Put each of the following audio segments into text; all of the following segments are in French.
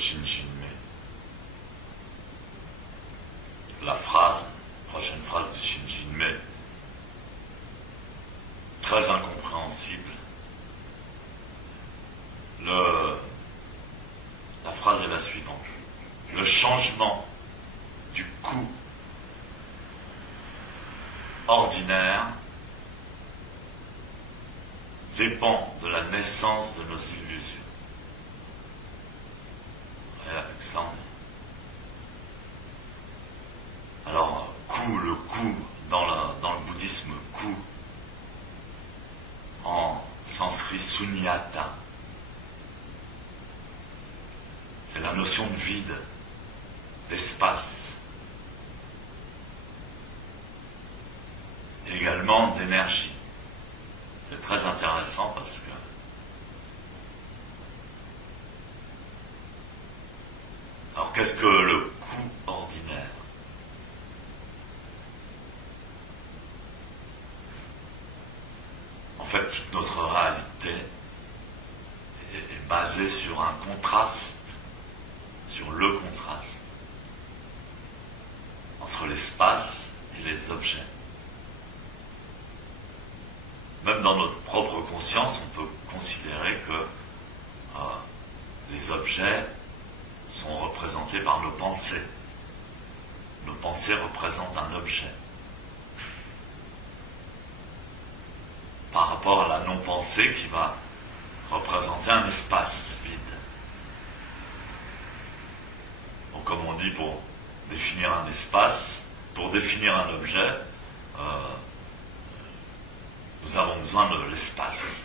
Shinjinme. La phrase, prochaine phrase du Shinjinme, très incompréhensible. La phrase est la suivante. Le changement du coup ordinaire dépend de la naissance de nos illusions. Et avec ça, alors, le coup, dans le bouddhisme, coup, en sanskrit sunyata, c'est la notion de vide, d'espace, et également d'énergie. C'est très intéressant parce que alors qu'est-ce que le coup ordinaire? En fait, toute notre réalité est basée sur un contraste, sur le contraste entre l'espace et les objets. Même dans notre propre conscience, on peut considérer que les objets sont représentés par nos pensées. Nos pensées représentent un objet. Par rapport à la non-pensée qui va représenter un espace vide. Donc comme on dit, pour définir un espace, pour définir un objet, nous avons besoin de l'espace.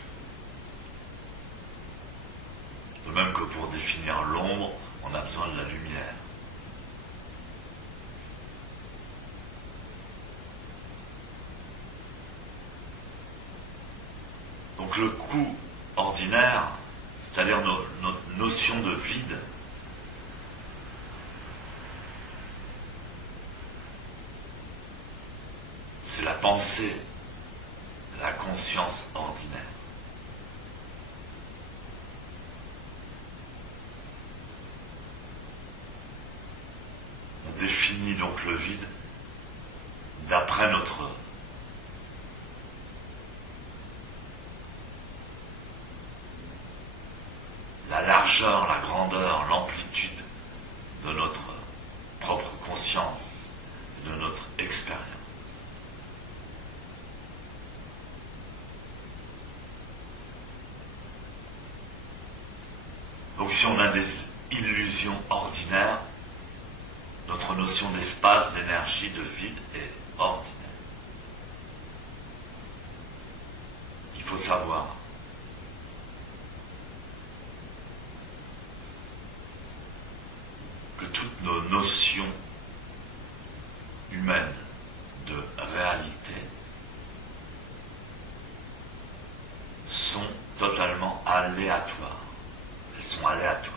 De même que pour définir l'ombre, on a besoin de la lumière. Donc le coup ordinaire, c'est-à-dire notre notion de vide, c'est la pensée, la conscience ordinaire. On définit donc le vide d'après la largeur, la grandeur, l'amplitude de notre propre conscience et de notre expérience. Donc si on a des illusions ordinaires, notre notion d'espace, d'énergie, de vide est ordinaire. Il faut savoir que toutes nos notions humaines de réalité sont totalement aléatoires. Elles sont aléatoires.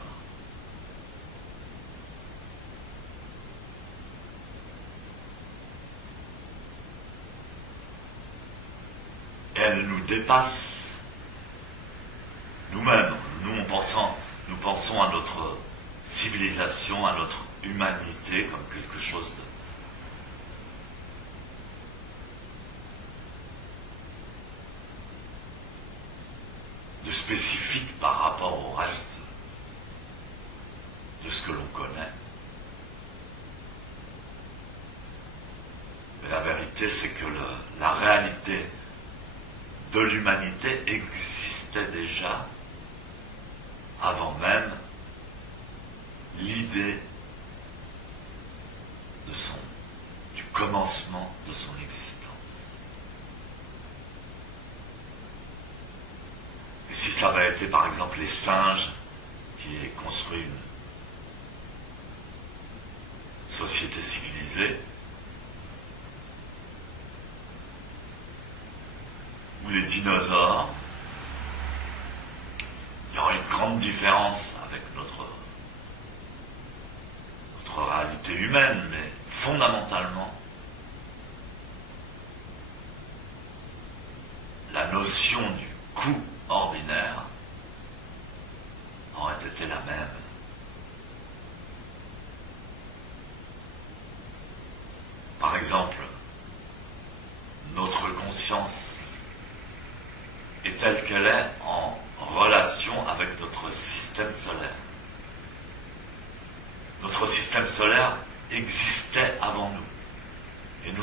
Et elles nous dépassent nous-mêmes. Nous pensons à notre civilisation, à notre humanité comme quelque chose de spécifique par rapport au reste de ce que l'on connaît. Mais la vérité, c'est que la réalité de l'humanité existait déjà avant même l'idée du commencement de son existence. Et si ça avait été par exemple les singes qui aient construit une société civilisée, ou les dinosaures, il y aurait une grande différence avec notre réalité humaine, mais fondamentalement, la notion du coup ordinaire aurait été la même. exemple, notre conscience est telle qu'elle est en relation avec notre système solaire. Notre système solaire existait avant nous. Et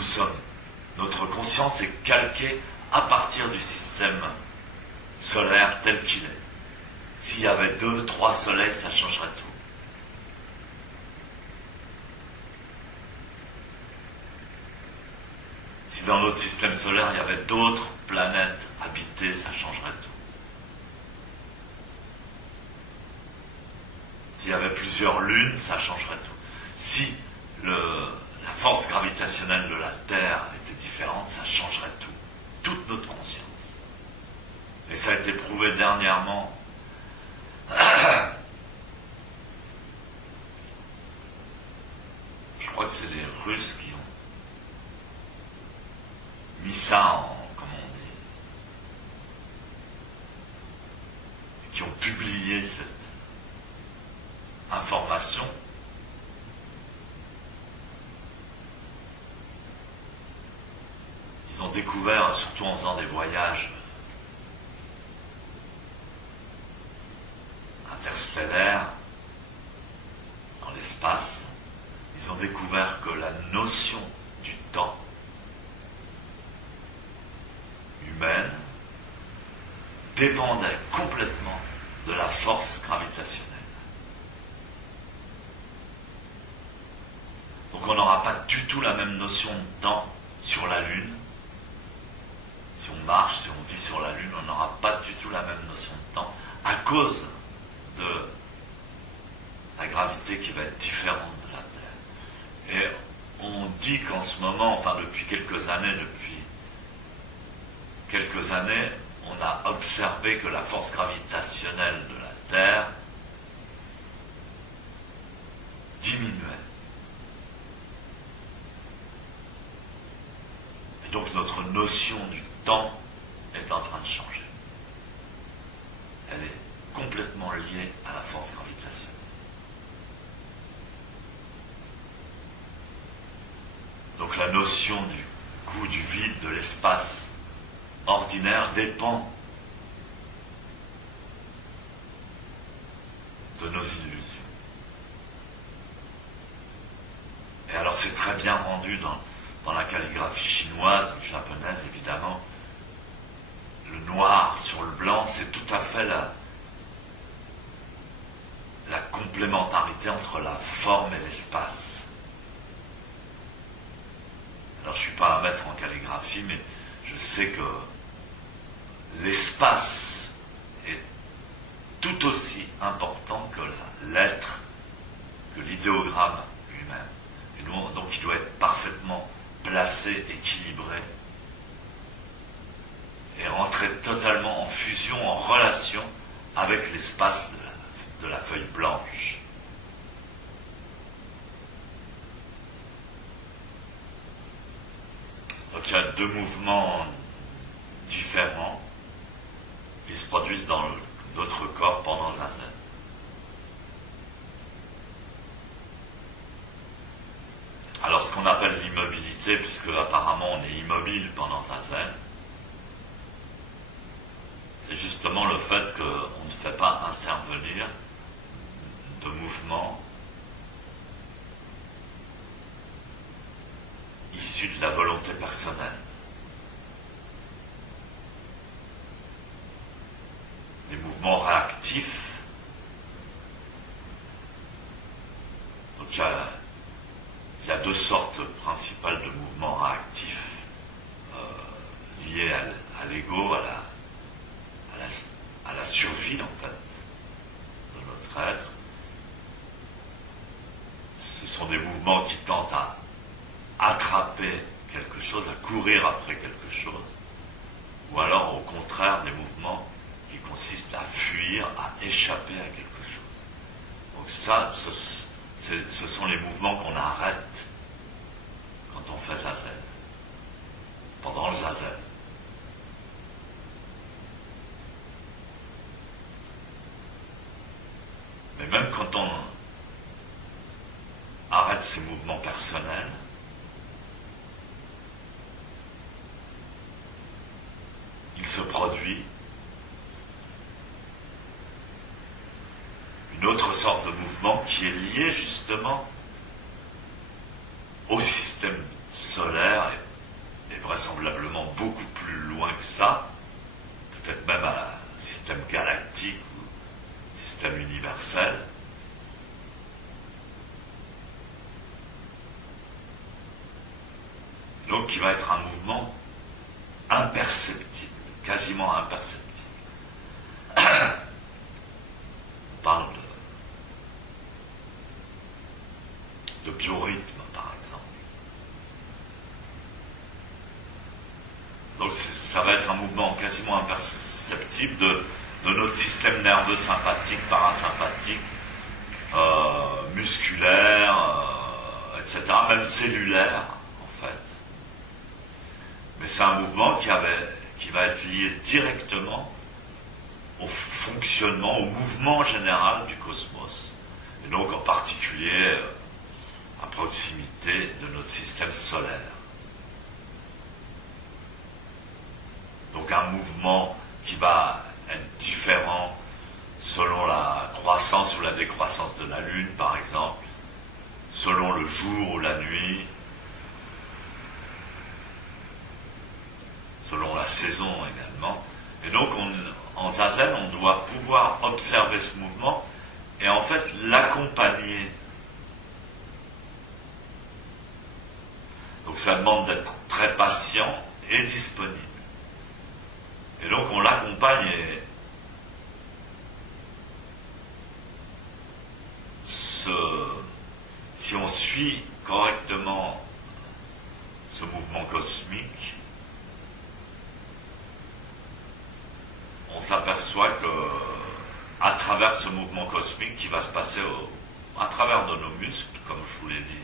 notre conscience est calquée à partir du système solaire tel qu'il est. S'il y avait 2, 3 soleils, ça changerait tout. Si dans notre système solaire, il y avait d'autres planètes habitées, ça changerait tout. S'il y avait plusieurs lunes, ça changerait tout. Si la force gravitationnelle de la Terre était différente, ça changerait tout. Toute notre conscience. Et ça a été prouvé dernièrement. Je crois que c'est les Russes qui ont mis ça en, comment on dit, qui ont publié cette information. Ils ont découvert, surtout en faisant des voyages interstellaires dans l'espace, ils ont découvert que la notion du temps humaine dépendait complètement de la force gravitationnelle. Donc on n'aura pas du tout la même notion de temps sur la Lune. Si on marche, si on vit sur la Lune, on n'aura pas du tout la même notion de temps à cause de la gravité qui va être différente de la Terre. Et on dit qu'en ce moment, enfin depuis quelques années, on a observé que la force gravitationnelle de la Terre diminuait. Et donc notre notion du temps est en train de changer. Elle est complètement liée à la force gravitationnelle. Donc la notion du goût du vide, de l'espace ordinaire dépend de nos illusions. Et alors c'est très bien rendu dans la calligraphie chinoise ou japonaise, évidemment. Le noir sur le blanc, c'est tout à fait la complémentarité entre la forme et l'espace. Alors je ne suis pas un maître en calligraphie, mais je sais que l'espace est tout aussi important que la lettre, que l'idéogramme lui-même. Et donc il doit être parfaitement placé, équilibré, et rentrer totalement en fusion, en relation avec l'espace de la feuille blanche. Donc il y a deux mouvements différents qui se produisent dans notre corps pendant Zazen. Alors ce qu'on appelle l'immobilité, puisque apparemment on est immobile pendant Zazen, c'est justement le fait qu'on ne fait pas intervenir de mouvements issus de la volonté personnelle. Les mouvements réactifs, donc il y a deux sortes principales de mouvements réactifs liés à l'ego, à la survie en fait de notre être. Ce sont des mouvements qui tentent à attraper quelque chose, à courir après quelque chose, ou alors au contraire des mouvements qui consistent à fuir, à échapper à quelque chose. Donc ça, ce sont les mouvements qu'on arrête quand on fait Zazen, pendant le Zazen. Mais même quand on arrête ces mouvements personnels, il se produit une autre sorte de mouvement qui est lié justement au système solaire et vraisemblablement beaucoup plus loin que ça, peut-être même à un système galactique ou système universel. Donc qui va être un mouvement imperceptible, quasiment imperceptible. On parle de biorhythme, par exemple. Donc ça va être un mouvement quasiment imperceptible de notre système nerveux sympathique, parasympathique, musculaire, etc., même cellulaire, en fait. Mais c'est un mouvement qui va être lié directement au fonctionnement, au mouvement général du cosmos, et donc en particulier à proximité de notre système solaire. Donc un mouvement qui va être différent selon la croissance ou la décroissance de la Lune, par exemple, selon le jour ou la nuit, selon la saison également. Et donc en zazen, on doit pouvoir observer ce mouvement et en fait l'accompagner. Donc ça demande d'être très patient et disponible. Et donc on l'accompagne et si on suit correctement ce mouvement cosmique, on s'aperçoit que à travers ce mouvement cosmique qui va se passer à travers de nos muscles, comme je vous l'ai dit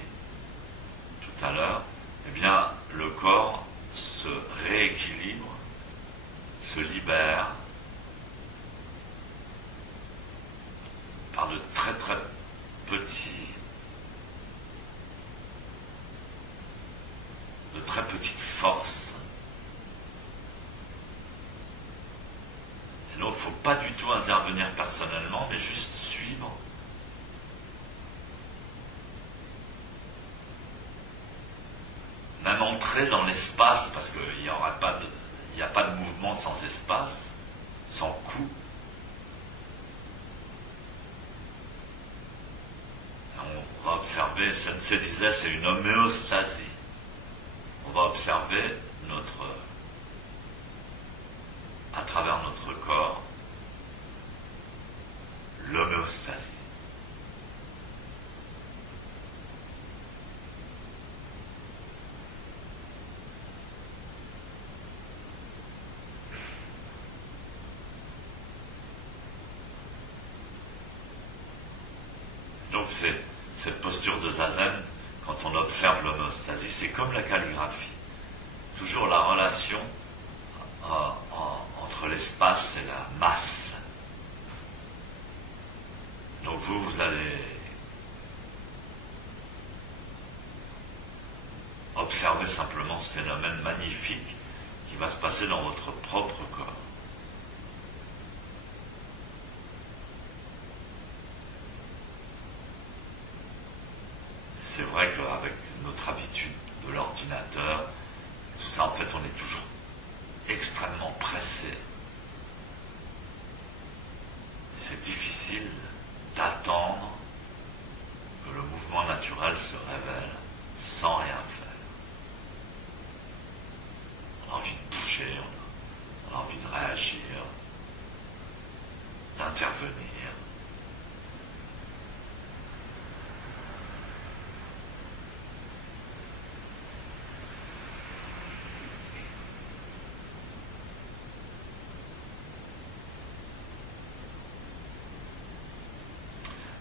tout à l'heure, eh bien le corps se rééquilibre, se libère par de très très petites forces. Et donc il ne faut pas du tout intervenir personnellement, mais juste suivre. Même entrer dans l'espace, parce qu'il n'y a pas de mouvement sans espace, sans coup. On va observer, Sensei disait, c'est une homéostasie. On va observer à travers notre corps, l'homéostasie. Donc cette posture de zazen, quand on observe l'homéostasie, c'est comme la calligraphie. Toujours la relation entre l'espace et la masse. Donc vous allez observer simplement ce phénomène magnifique qui va se passer dans votre propre corps. C'est vrai qu'avec notre habitude de l'ordinateur, tout ça, en fait, on est toujours extrêmement pressé. C'est difficile d'attendre que le mouvement naturel se révèle sans rien faire. On a envie de bouger, on a envie de réagir, d'intervenir.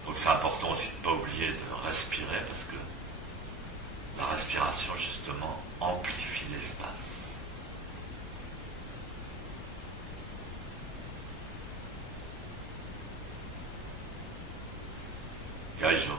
Donc c'est important aussi de ne pas oublier de respirer parce que la respiration justement amplifie l'espace. Gaijo.